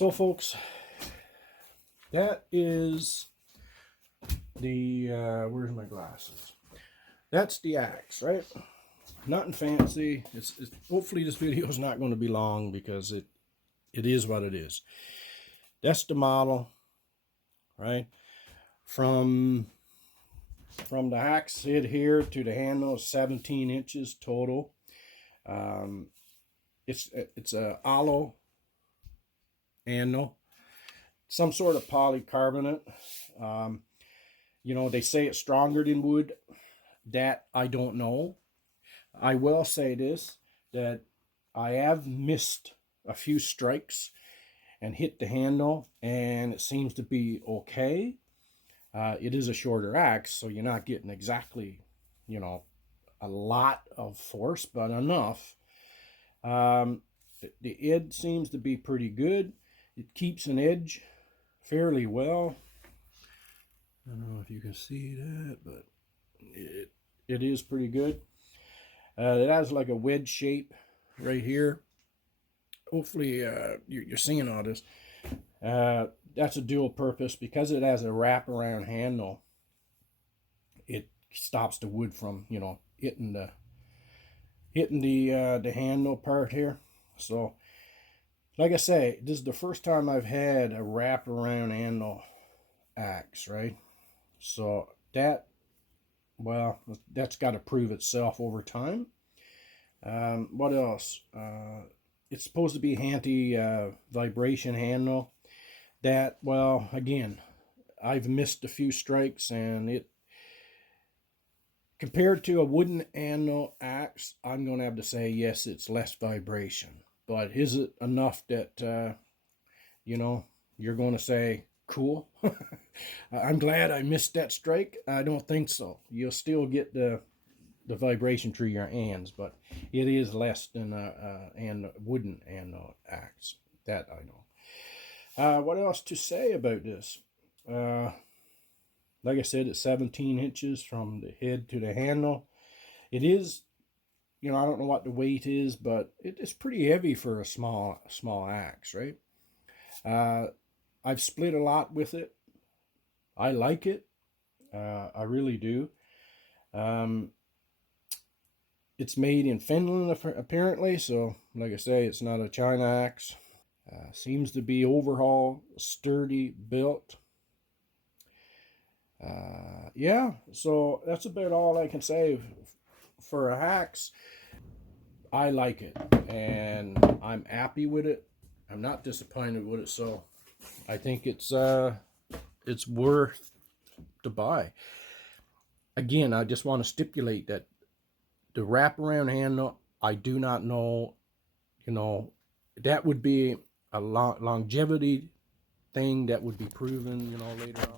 So folks, that is the where's my glasses? That's the axe, right? Nothing fancy. It's hopefully this video is not going to be long because it is what it is. That's the model, right? From the axe head here to the handle is 17 inches total. It's a hollow handle, some sort of polycarbonate. You know, they say it's stronger than wood. That I don't know. I will say this, that I have missed a few strikes and hit the handle, and it seems to be okay. It is a shorter axe, so you're not getting exactly, you know, a lot of force, but enough. The edge seems to be pretty good. It keeps an edge fairly well. I don't know if you can see that, but it is pretty good. It has like a wedge shape right here. Hopefully you're seeing all this. That's a dual purpose. Because it has a wraparound handle, it stops the wood from, you know, hitting the handle part here. So like I say, this is the first time I've had a wraparound handle axe, right? So that, well, that's got to prove itself over time. What else? It's supposed to be anti-vibration handle. That, well, again, I've missed a few strikes, and it, compared to a wooden handle axe, I'm going to have to say, yes, it's less vibration. But is it enough that, you know, you're going to say, cool? I'm glad I missed that strike? I don't think so. You'll still get the vibration through your hands, but it is less than a wooden handle axe. That I know. What else to say about this? Like I said, it's 17 inches from the head to the handle. It is, you know, I don't know what the weight is, but it is pretty heavy for a small axe, right? I've split a lot with it. I like it. I really do. It's made in Finland, apparently, so like I say, it's not a China axe. Seems to be overhaul, sturdy, built. Yeah, so that's about all I can say for a axe. I like it, and I'm happy with it. I'm not disappointed with it, so I think it's worth to buy. Again, I just want to stipulate that the wraparound handle, I do not know, you know, that would be a longevity thing that would be proven, you know, later on.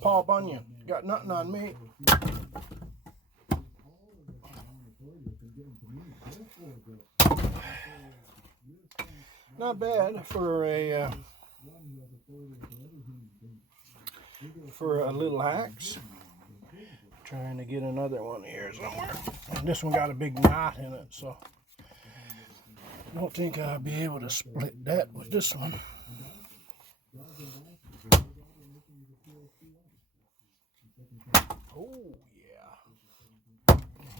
Paul Bunyan, got nothing on me. Not bad for a little axe. Trying to get another one here somewhere. And this one got a big knot in it, so I don't think I'll be able to split that with this one. Oh yeah.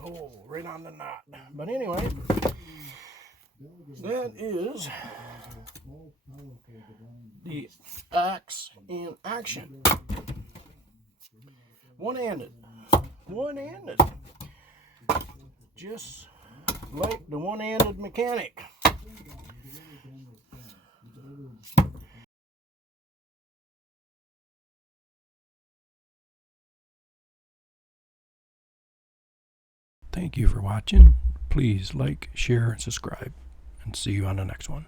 Oh, right on the knot. But anyway, that is the axe in action. One-handed. One-handed. Just like the one-handed mechanic. Thank you for watching. Please like, share, and subscribe, and see you on the next one.